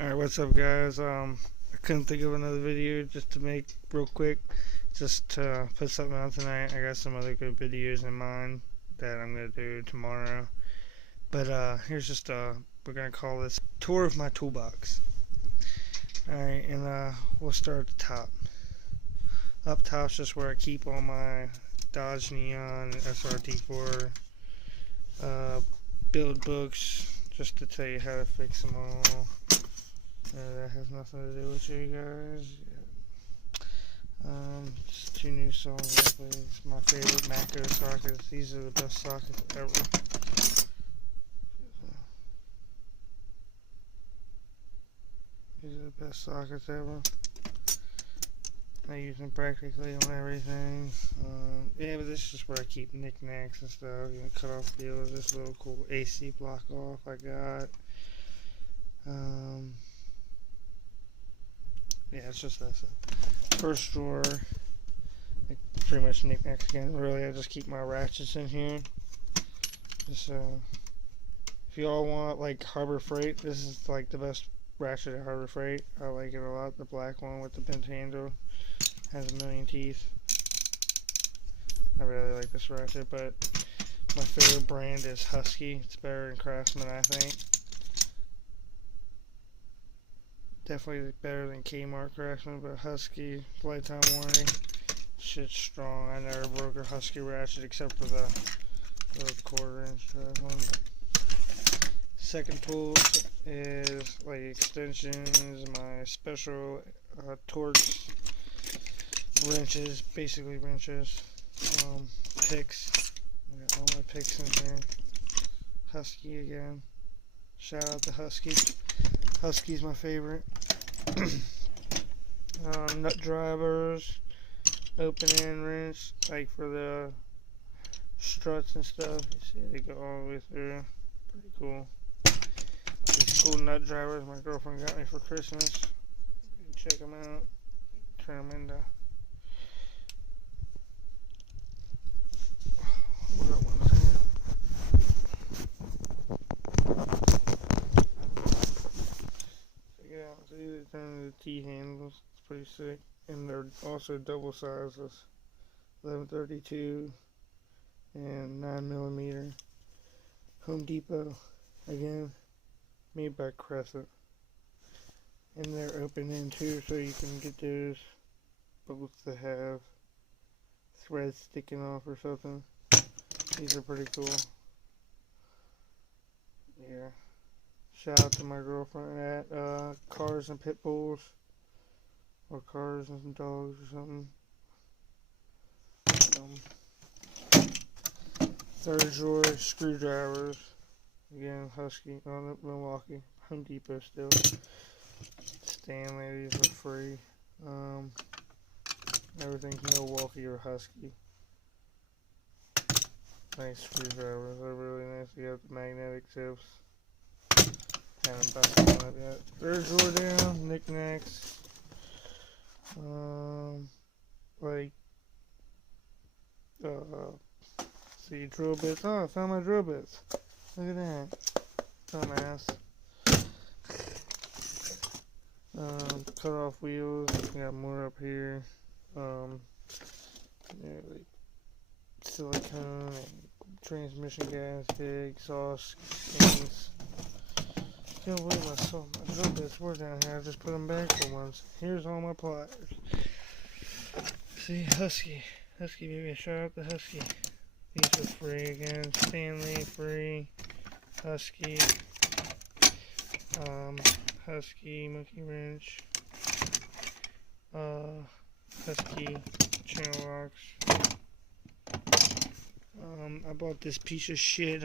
Alright, what's up guys? I couldn't think of another video just to make real quick, just to put something out tonight. I got some other good videos in mind that I'm going to do tomorrow. But here's just we're going to call this Tour of my Toolbox. Alright, and we'll start at the top. Up top's just where I keep all my Dodge Neon SRT4 build books, just to tell you how to fix them all. That has nothing to do with you guys. Just two new songs I played. It's my favorite macro sockets. These are the best sockets ever. These are the best sockets ever. I use them practically on everything. Yeah, but this is just where I keep knickknacks and stuff. You know, cut off wheels. This little cool AC block off I got. Yeah, it's just that stuff. First drawer, pretty much knickknacks again. Really, I just keep my ratchets in here. Just if you all want like Harbor Freight, this is like the best ratchet at Harbor Freight. I like it a lot. The black one with the bent handle has a million teeth. I really like this ratchet, but my favorite brand is Husky. It's better than Craftsman, I think. Definitely better than Kmart Craftsman, but Husky, lifetime warranty. Shit's strong. I never broke a Husky ratchet except for the quarter-inch one. Second tool is like extensions, my special Torx wrenches, basically wrenches, picks. I got all my picks in here. Husky again. Shout out to Husky. Husky's my favorite. Nut drivers, open end wrench, like for the struts and stuff. You see they go all the way through. Pretty cool. These cool nut drivers my girlfriend got me for Christmas. You can check them out. Turn them into. What up, one second. Yeah, so these turn into T-handles. It's pretty sick. And they're also double sizes. 1132 and 9mm. Home Depot. Again, made by Crescent. And they're open end too, so you can get those both to have threads sticking off or something. These are pretty cool. Yeah. Shout out to my girlfriend at Cars and Pit Bulls, or Cars and Dogs or something. Third drawer, screwdrivers. Again, Husky, Milwaukee, Home Depot still. Stanley, these are free. Everything's Milwaukee or Husky. Nice screwdrivers, they're really nice. You got the magnetic tips. Haven't busted one up yet. Third drawer down, knickknacks. See, drill bits. Oh, I found my drill bits. Look at that. Dumbass. Cut off wheels. We got more up here. Like silicone and transmission gasket, exhaust things. Can't believe I saw my drill bits were down here. I just put them back for once. Here's all my pliers. See, Husky. Husky, baby. Shout out to Husky. These are free again. Stanley, free. Husky. Husky, monkey wrench. Husky, channel locks. I bought this piece of shit,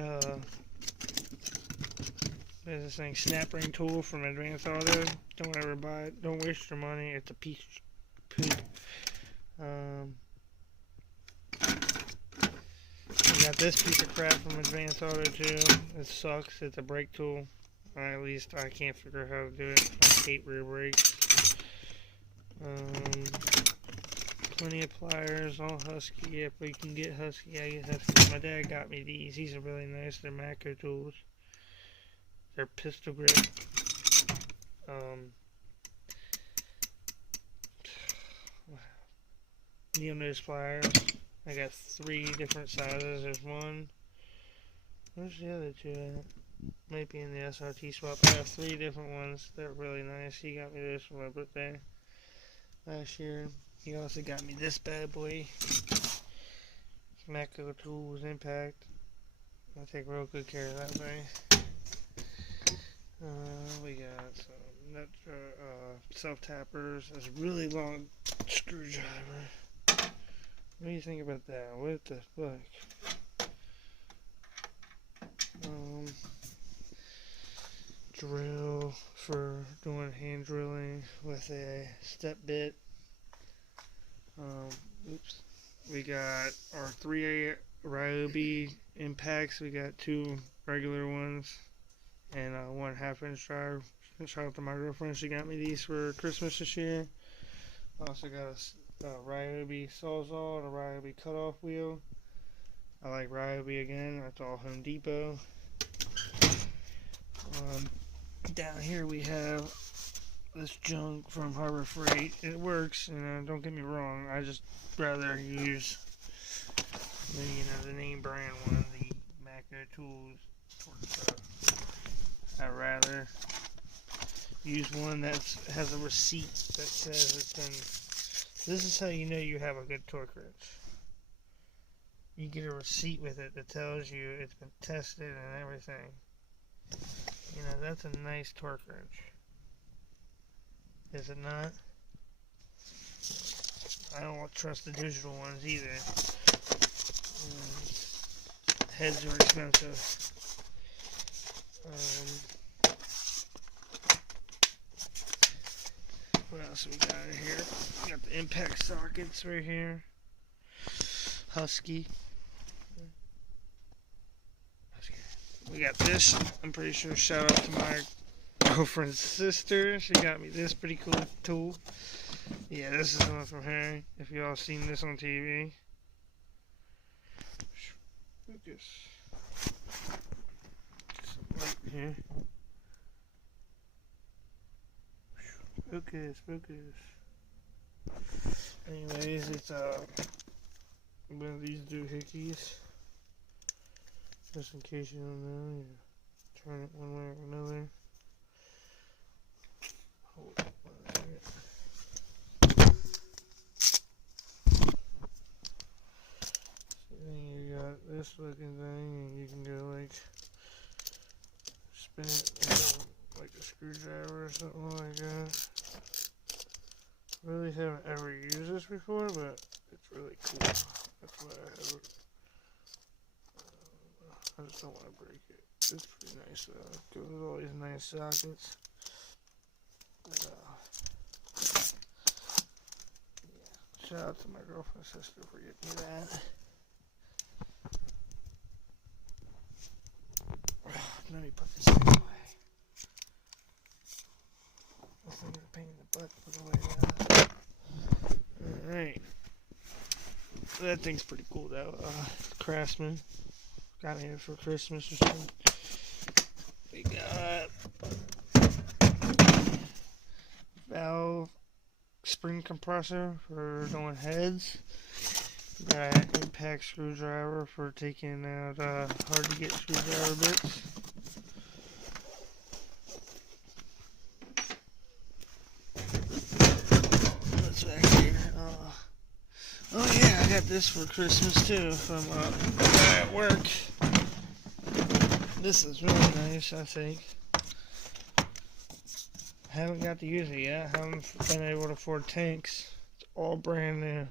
there's this thing, snap ring tool from Advanced Auto. Don't ever buy it. Don't waste your money. It's a piece of poop. I got this piece of crap from Advanced Auto too. It sucks. It's a brake tool. At least I can't figure out how to do it. I hate rear brakes. Plenty of pliers, all Husky. If we can get Husky, I get Husky. My dad got me these. These are really nice. They're macro tools. They're pistol grip. needle nose pliers. I got 3 different sizes. There's one. Where's the other 2 at? Might be in the SRT swap. I have 3 different ones. They're really nice. He got me this for my birthday last year. He also got me this bad boy. Macro Tools Impact. I take real good care of that thing. We got some nut self-tappers. There's a really long screwdriver. What do you think about that? What the fuck? Drill for doing hand drilling with a step bit. Oops. We got our 3 Ryobi impacts. We got 2 regular ones and 1 1/2-inch drive. Shout out to my girlfriend. She got me these for Christmas this year. Also got a Ryobi sawzall and a Ryobi cutoff wheel. I like Ryobi again. That's all Home Depot. Down here we have this junk from Harbor Freight. It works, and don't get me wrong. I just rather use the name brand one, the Macro Tools. I'd rather use one that has a receipt that says it's been. This is how you know you have a good torque wrench. You get a receipt with it that tells you it's been tested and everything. You know, that's a nice torque wrench. Is it not? I don't trust the digital ones either. Heads are expensive. What else we got in here? We got the impact sockets right here. Husky. We got this. I'm pretty sure. Shout out to my girlfriend's sister. She got me this pretty cool tool. Yeah, this is the one from her. If y'all seen this on TV. Focus. Some light here. Focus, focus. Anyways, it's one of these doohickeys. Just in case you don't know, you turn it one way or another. Hold it one second. So then you got this looking thing, and you can go like spin it like a screwdriver or something like that. Really haven't ever used this before, but it's really cool. That's why I have it. I just don't want to break it. It's pretty nice though. It goes with all these nice sockets. But, yeah. Shout out to my girlfriend's sister for getting me that. Let me put this thing away. This thing is a pain in the butt to put away. Alright. That thing's pretty cool though. Craftsman. Got it for Christmas or something. We got valve spring compressor for doing heads. We got an impact screwdriver for taking out hard to get screwdriver bits. What's back here? Oh yeah, I got this for Christmas too from a guy at work. This is really nice, I think. I haven't got to use it yet. I haven't been able to afford tanks. It's all brand new.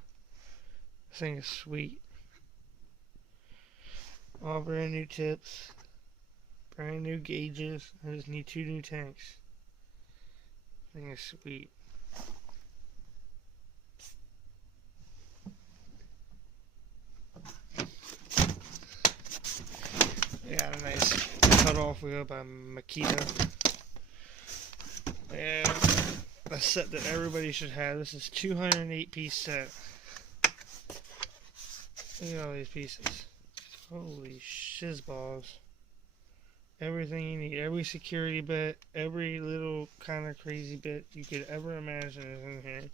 This thing is sweet. All brand new tips. Brand new gauges. I just need 2 new tanks. This thing is sweet. We got a nice cut-off wheel by Makita. And a set that everybody should have. This is 208-piece set. Look at all these pieces. Holy shizballs. everything you need. Every security bit, every little kind of crazy bit you could ever imagine is in here.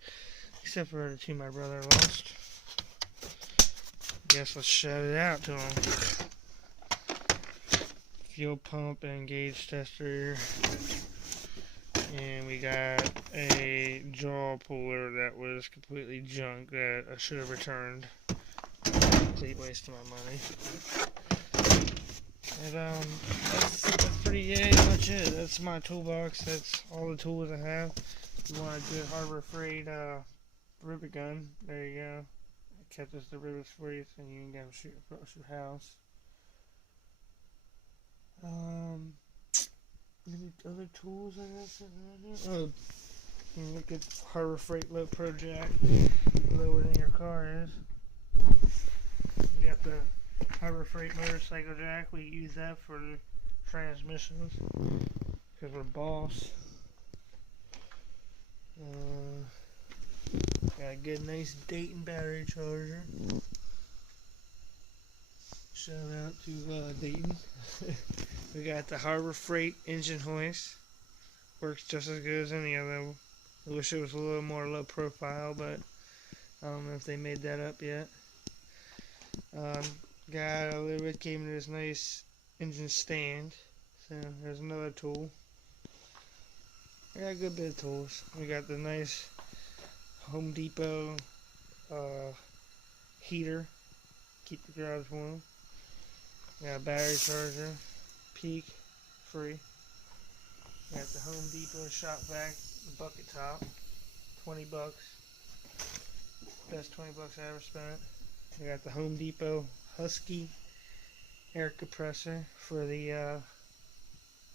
Except for the two my brother lost. Guess let's shout it out to him. Fuel pump and gauge tester. And we got a jaw puller that was completely junk that I should have returned. Complete waste of my money. And that's pretty much it. That's my toolbox. That's all the tools I have. If you want a good Harbor Freight rivet gun, there you go. I kept the rivets for you so you can go shoot across your house. Any other tools I have sitting around here? Oh, you can look at Harbor Freight Low Pro Jack. Lower than your car is. You got the Harbor Freight motorcycle jack. We use that for the transmissions because we're boss. Got a good, nice Dayton battery charger. Shout out to Dayton. We got the Harbor Freight engine hoist. Works just as good as any of them. I wish it was a little more low profile, but I don't know if they made that up yet. Got a little bit, came in this nice engine stand. So there's another tool. I got a good bit of tools. We got the nice Home Depot heater. Keep the garage warm. Got a battery charger. Peak. Free. Got the Home Depot shop vac, the bucket top. 20 bucks. Best 20 bucks I ever spent. We got the Home Depot Husky air compressor for the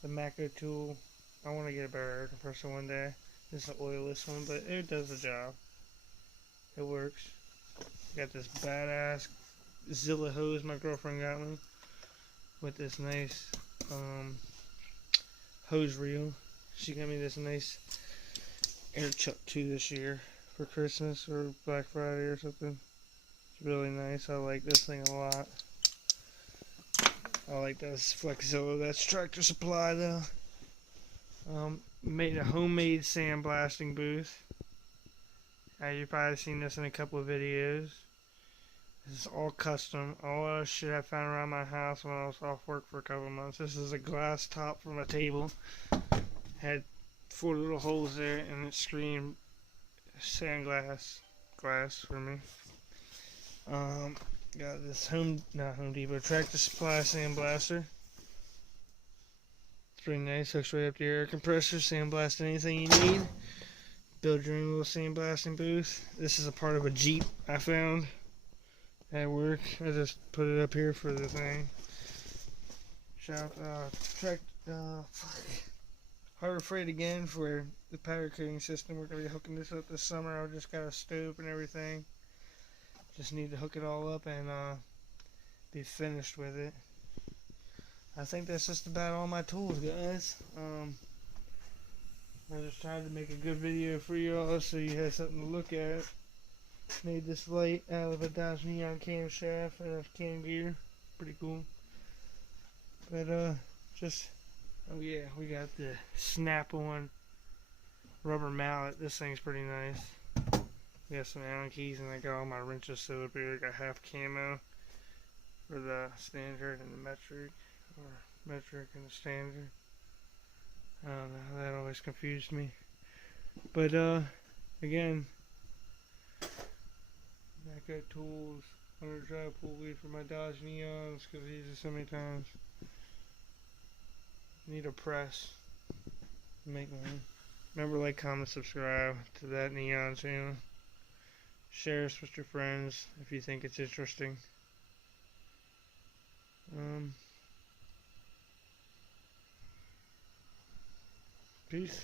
Mako tool. I want to get a better air compressor one day. This is an oilless one, but it does the job. It works. Got this badass Zilla hose my girlfriend got me with this nice hose reel. She got me this nice air chuck too this year for Christmas or Black Friday or something. It's really nice. I like this thing a lot. I like this Flexzilla. That's Tractor Supply though. Made a homemade sandblasting booth. You've probably seen this in a couple of videos. This is all custom. All the shit I found around my house when I was off work for a couple of months. This is a glass top from a table. Had 4 little holes there and it screamed glass for me. Got this Home Depot Tractor Supply sandblaster. It's pretty nice. Hooks right up to your air compressor. Sandblast anything you need. Build your own little sandblasting booth. This is a part of a Jeep I found at work. I just put it up here for the thing. Shop Harbor Freight again for the powder coating system. We're gonna be hooking this up this summer. I just got a stove and everything. Just need to hook it all up and be finished with it. I think that's just about all my tools, guys. I just tried to make a good video for y'all so you had something to look at. Made this light out of a Dodge Neon camshaft and a cam gear. Pretty cool. But oh yeah, we got the snap-on rubber mallet. This thing's pretty nice. We got some Allen keys and I got all my wrenches set up here. I got half camo for the standard and the metric, or metric and the standard. I don't know, that always confused me. But again, I got tools, underdrive pull lead for my Dodge Neons because I use it so many times. Need a press. Make one. Remember, like, comment, subscribe to that Neon channel. Share this with your friends if you think it's interesting. Peace.